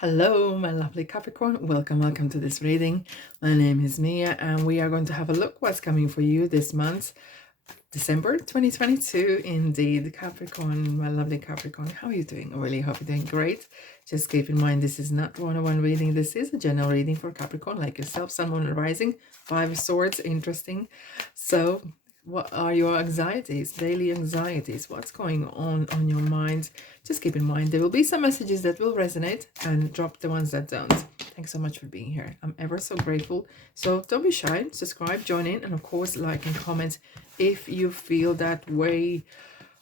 Hello, my lovely Capricorn. Welcome to this reading. My name is Mia, and we are going to have a look what's coming for you this month, December 2022. Indeed, Capricorn, my lovely Capricorn. How are you doing? I really hope you're doing great. Just keep in mind, this is not one-on-one reading. This is a general reading for Capricorn, like yourself, Sun, Moon, and Rising. 5 of Swords, interesting. So, what are your anxieties, daily anxieties? What's going on your mind? Just keep in mind, there will be some messages that will resonate, and drop the ones that don't. Thanks so much for being here. I'm ever so grateful. So don't be shy, subscribe, join in, and of course, like and comment if you feel that way.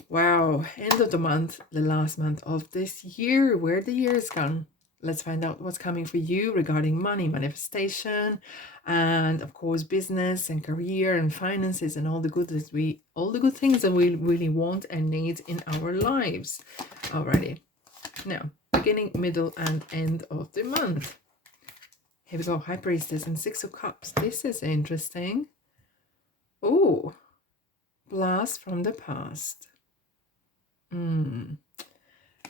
Wow, end of the month, the last month of this year, where the year is gone. Let's find out what's coming for you regarding money, manifestation, and of course business and career and finances and all the good things that we really want and need in our lives. Alrighty. Now, beginning, middle, and end of the month. Here we go. High Priestess and 6 of Cups. This is interesting. Oh, blast from the past.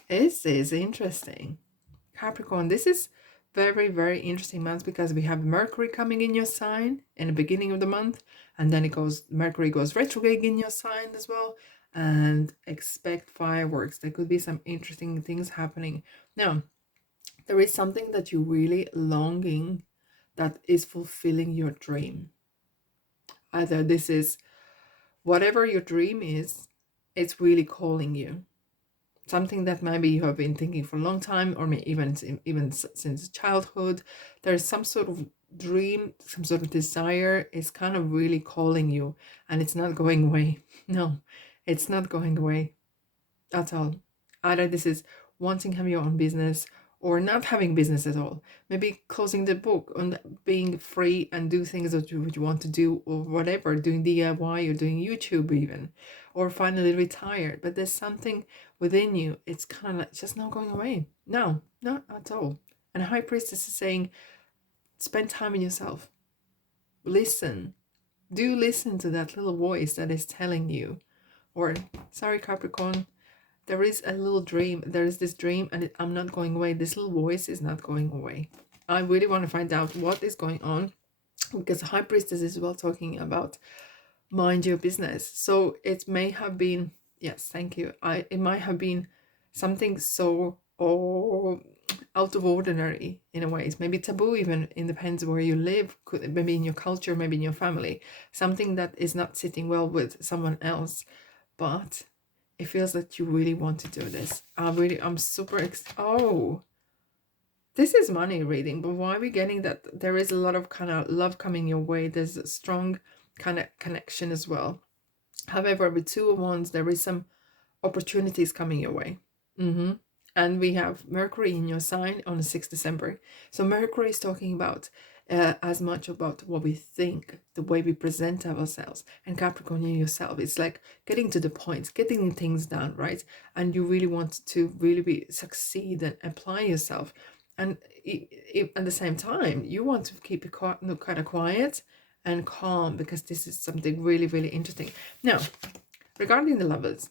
This is interesting. Capricorn, this is very, very interesting month because we have Mercury coming in your sign in the beginning of the month, and then Mercury goes retrograde in your sign as well, and expect fireworks. There could be some interesting things happening. Now, there is something that you're really longing that is fulfilling your dream. Either this is whatever your dream is, it's really calling you. Something that maybe you have been thinking for a long time, or maybe even since childhood. There's some sort of dream, some sort of desire is kind of really calling you, and it's not going away. No, it's not going away at all. Either this is wanting to have your own business or not having business at all. Maybe closing the book on being free and do things that you want to do, or whatever, doing DIY or doing YouTube even, or finally retired. But there's something within you, it's kind of like just not going away. No, not at all. And High Priestess is saying, spend time in yourself. Listen. Do listen to that little voice that is telling you, or, sorry Capricorn, there is a little dream. There is this dream, and I'm not going away. This little voice is not going away. I really want to find out what is going on, because High Priestess is well talking about mind your business. So it may have been, yes, thank you. It might have been something so out of ordinary in a way. It's maybe taboo, even in depends where you live. Could maybe in your culture, maybe in your family. Something that is not sitting well with someone else, but it feels that you really want to do this. I'm super oh, this is money reading, but why are we getting that? There is a lot of kind of love coming your way. There's a strong kind of connection as well. However, with 2 of Wands, there is some opportunities coming your way. And we have Mercury in your sign on the 6th December. So Mercury is talking about as much about what we think, the way we present ourselves. And Capricorn, you yourself, it's like getting to the point, getting things done, right? And you really want to really succeed and apply yourself. And at the same time, you want to keep it kind of quiet and calm, because this is something really, really interesting. Now, regarding the Lovers,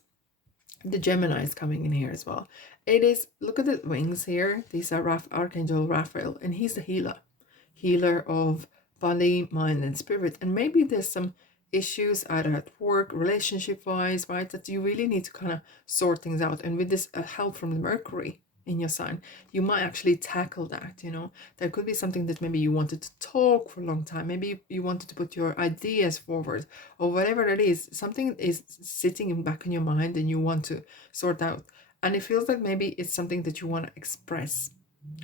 the Gemini is coming in here as well. It is, look at the wings here. These are Archangel Raphael, and he's the healer of body, mind, and spirit. And maybe there's some issues either at work, relationship wise, right, that you really need to kind of sort things out. And with this help from the Mercury in your sign, you might actually tackle that. There could be something that maybe you wanted to talk for a long time. Maybe you wanted to put your ideas forward, or whatever it is. Something is sitting back in your mind and you want to sort out, and it feels like maybe it's something that you want to express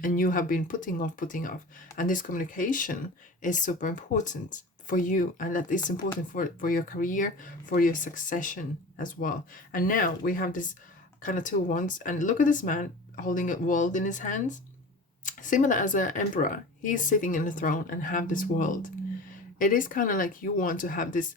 and you have been putting off. And this communication is super important for you, and that is important for your career, for your succession as well. And now we have this kind of 2 Wands, and look at this man holding a world in his hands, similar as an emperor. He's sitting in the throne and have this world. It is kind of like you want to have this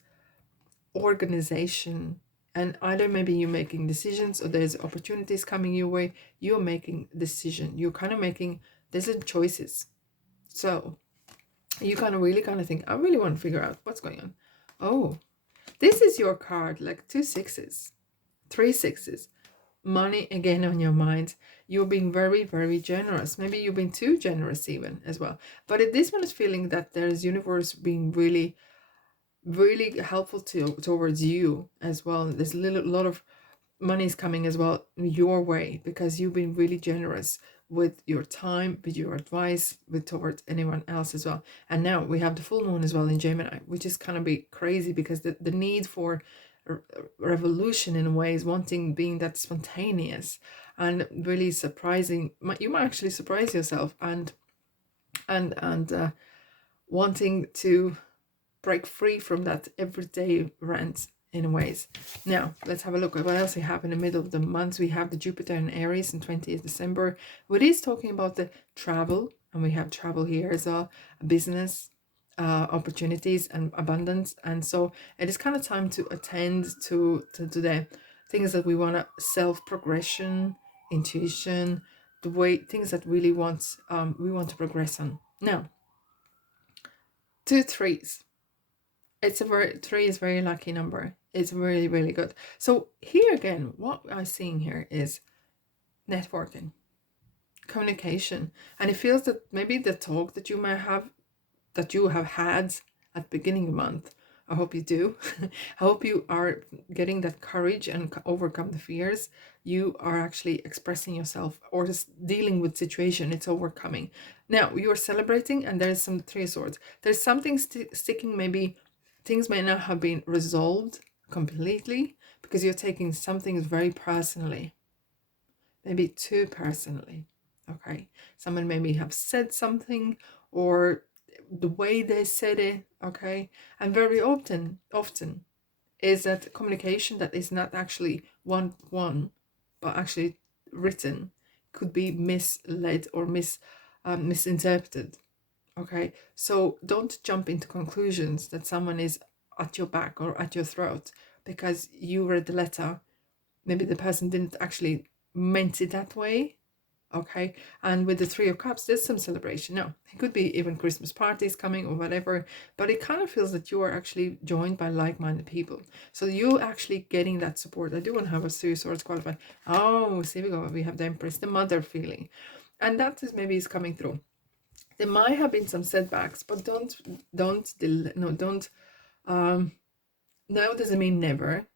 organization, and either maybe you're making decisions, or there's opportunities coming your way. You're making decision. You're kind of making, there's choices. So you kind of really think, I really want to figure out what's going on. Oh, this is your card, like 2 6s, 3 6s. money again on your mind. You're being very, very generous. Maybe you've been too generous even as well. But this one is feeling that there's universe being really, really helpful towards you as well. There's a lot of money is coming as well your way because you've been really generous with your time, with your advice, with towards anyone else as well. And now we have the full moon as well in Gemini, which is kind of be crazy because the need for revolution in a way is wanting being that spontaneous and really surprising. You might actually surprise yourself and wanting to break free from that everyday rant in ways. Now, let's have a look at what else we have in the middle of the month. We have the Jupiter in Aries in 20th December, which is talking about the travel, and we have travel here as well, business, opportunities and abundance. And so it is kind of time to attend to the things that we want to self-progression, intuition, the way things that really we want to progress on. Now, 2 3s. Three is very lucky number. It's really, really good. So here again, what I'm seeing here is networking, communication. And it feels that maybe the talk that you have had at the beginning of the month, I hope you do. I hope you are getting that courage and overcome the fears. You are actually expressing yourself or just dealing with situation. It's overcoming. Now you are celebrating, and there's some 3 of swords. There's something sticking. Maybe things may not have been resolved completely because you're taking something very personally, maybe too personally. Okay, someone maybe have said something or the way they said it. Okay, and very often is that communication that is not actually one but actually written could be misled or misinterpreted. Okay, so don't jump into conclusions that someone is at your back or at your throat because you read the letter. Maybe the person didn't actually meant it that way. Okay, and with the 3 of Cups, there's some celebration. Now, it could be even Christmas parties coming or whatever, but it kind of feels that you are actually joined by like-minded people. So you're actually getting that support. I do want to have a 3 of Swords qualified. Oh, see, we have the Empress, the mother feeling. And that is maybe is coming through. There might have been some setbacks, but now doesn't mean never.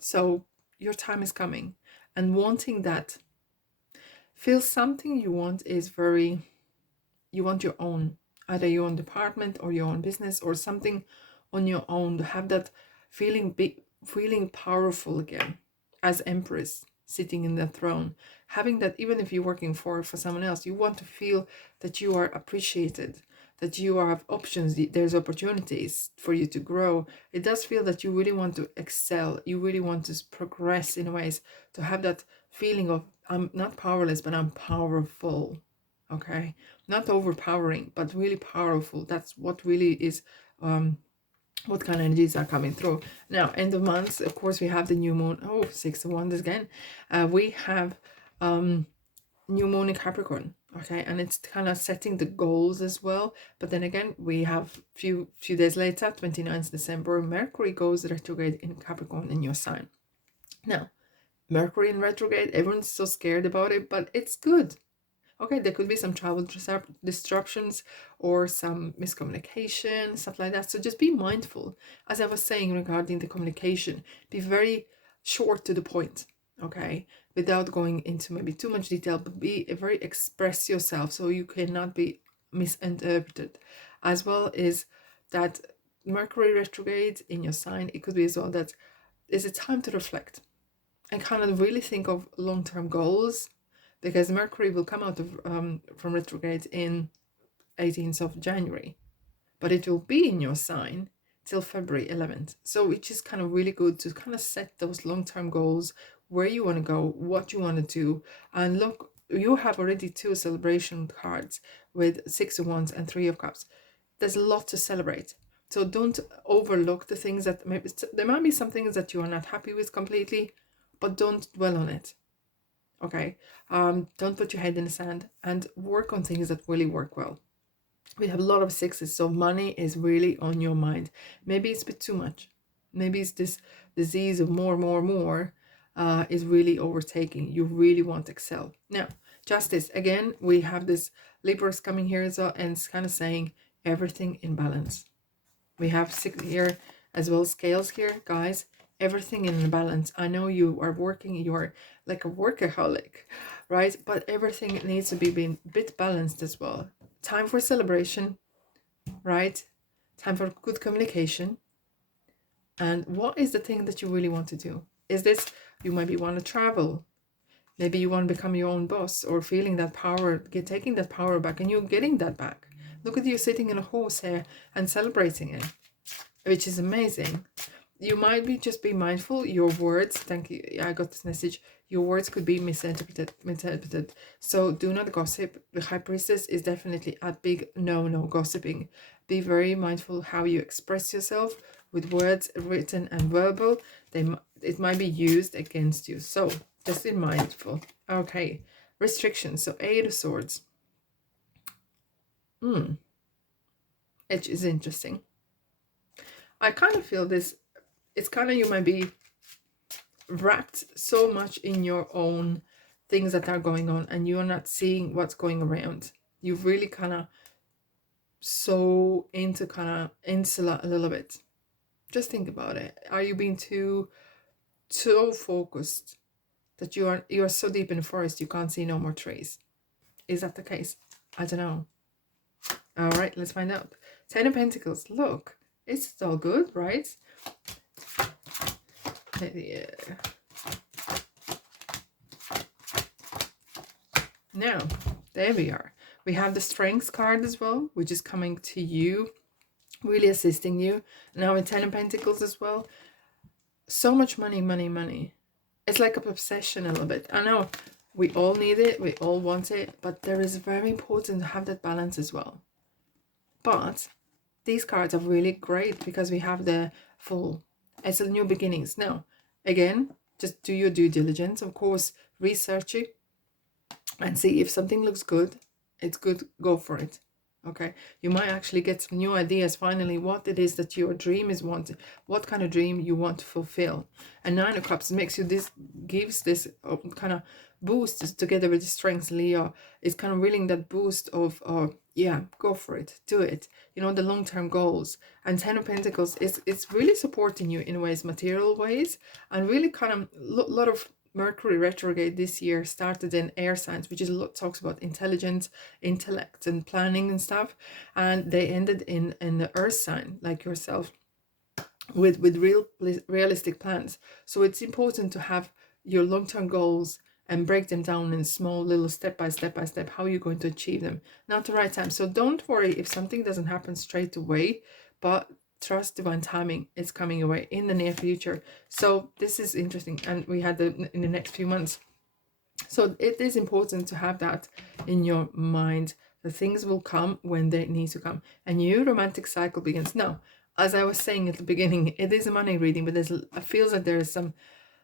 So your time is coming, and wanting that, feel something you want is you want your own, either your own department or your own business or something on your own, to have that feeling powerful again as Empress sitting in the throne, having that. Even if you're working for someone else, you want to feel that you are appreciated, that you have options, there's opportunities for you to grow. It does feel that you really want to excel, you really want to progress in ways, to have that feeling of I'm not powerless but I'm powerful. Okay, not overpowering but really powerful. That's what really is what kind of energies are coming through. Now, end of month, of course, we have the new moon. Oh, 6 of Wands again. We have new moon in Capricorn. Okay, and it's kind of setting the goals as well. But then again, we have few days later, 29th December, Mercury goes retrograde in Capricorn in your sign. Now, Mercury in retrograde, everyone's so scared about it, but it's good. Okay, there could be some travel disruptions or some miscommunication, stuff like that. So just be mindful. As I was saying regarding the communication, be very short to the point, okay? Without going into maybe too much detail, but be very express yourself so you cannot be misinterpreted. As well as that Mercury retrograde in your sign, it could be as well that is a time to reflect and kind of really think of long-term goals, because Mercury will come out of from retrograde in 18th of January, but it will be in your sign till February 11th. So which is kind of really good to kind of set those long-term goals, where you want to go, what you want to do. And look, you have already 2 celebration cards with 6 of Wands and 3 of Cups. There's a lot to celebrate. So don't overlook the things that maybe there might be some things that you are not happy with completely, but don't dwell on it. Okay, don't put your head in the sand and work on things that really work well. We have a lot of 6s, so money is really on your mind. Maybe it's a bit too much. Maybe it's this disease of more. is really overtaking. You really want to excel. Now, justice, again, we have this Libras coming here as well, and it's kind of saying everything in balance. We have 6 here as well, scales here, guys. Everything in balance. I know you are working, you're like a workaholic, right? But everything needs to be a bit balanced as well. Time for celebration, right? Time for good communication. And what is the thing that you really want to do? Is this, you maybe want to travel, maybe you want to become your own boss, or feeling that power, taking that power back, and you're getting that back. Look at you sitting in a horse here and celebrating it, which is amazing. You might be mindful, your words, thank you, I got this message, your words could be misinterpreted. So do not gossip. The High Priestess is definitely a big no gossiping. Be very mindful how you express yourself with words, written and verbal. It might be used against you, so just be mindful. Okay, restrictions. So 8 of Swords. It is interesting. I kind of feel this, it's kind of, you might be wrapped so much in your own things that are going on, and you're not seeing what's going around. You're really kind of so into kind of insular a little bit. Just think about it. Are you being too focused that you are so deep in the forest you can't see no more trees? Is that the case? I don't know. All right, let's find out. 10 of Pentacles. Look, it's all good, right? Yeah. Now, there we are. We have the Strength card as well, which is coming to you, really assisting you. Now with 10 of Pentacles as well. So much money. It's like an obsession a little bit. I know we all need it, we all want it, but there is very important to have that balance as well. But these cards are really great because we have the Fool. It's a new beginnings. Now, again, just do your due diligence. Of course, research it and see if something looks good. It's good, go for it. Okay, you might actually get some new ideas finally, what it is that your dream is wanting, what kind of dream you want to fulfill. And 9 of Cups makes you this, gives this kind of boost together with the Strength. Leo is kind of willing that boost of yeah, go for it, do it, you know, the long-term goals. And 10 of Pentacles is, it's really supporting you in ways, material ways, and really kind of lot of Mercury retrograde this year started in air signs, which is a lot, talks about intelligence, intellect and planning and stuff, and they ended in the earth sign like yourself with realistic plans. So it's important to have your long-term goals and break them down in small little step by step how you're going to achieve them. Now at the right time. So don't worry if something doesn't happen straight away, but trust divine timing is coming away in the near future. So this is interesting, and we had in the next few months. So it is important to have that in your mind, that things will come when they need to come. A new romantic cycle begins. Now, as I was saying at the beginning, it is a money reading, but it feels like there is some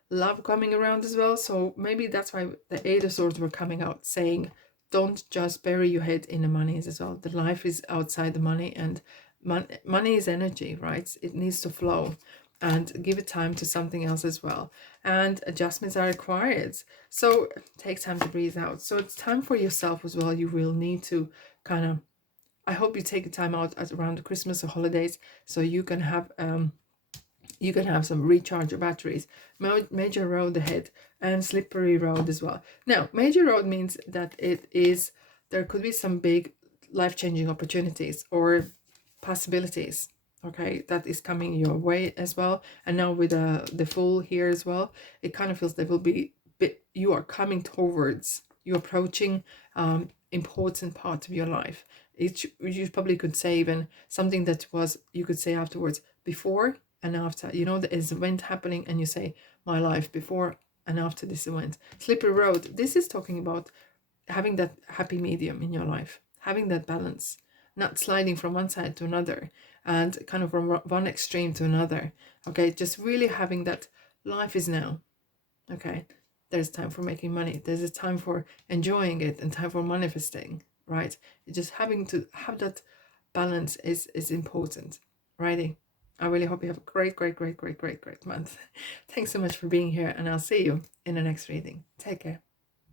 love coming around as well. So maybe that's why the 8 of Swords were coming out, saying don't just bury your head in the money as well. The life is outside the money, and money is energy, right? It needs to flow, and give it time to something else as well. And adjustments are required. So take time to breathe out. So it's time for yourself as well. You will need to kind of, I hope you take a time out around the Christmas or holidays so you can have some recharge your batteries. Major road ahead, and slippery road as well. Now, major road means that there could be some big life-changing opportunities or possibilities, okay, that is coming your way as well. And now with the Fool here as well, it kind of feels there will be you are coming towards, you're approaching important part of your life. You probably could say even something that was, you could say afterwards, before and after, you know, there is an event happening and you say my life before and after this event. Slippery road, this is talking about having that happy medium in your life, having that balance, not sliding from one side to another and kind of from one extreme to another. Okay, just really having that life is now. Okay, there's time for making money, there's a time for enjoying it, and time for manifesting, right? Just having to have that balance is important, righty? I really hope you have a great, great, great, great, great, great month. Thanks so much for being here, and I'll see you in the next reading. Take care.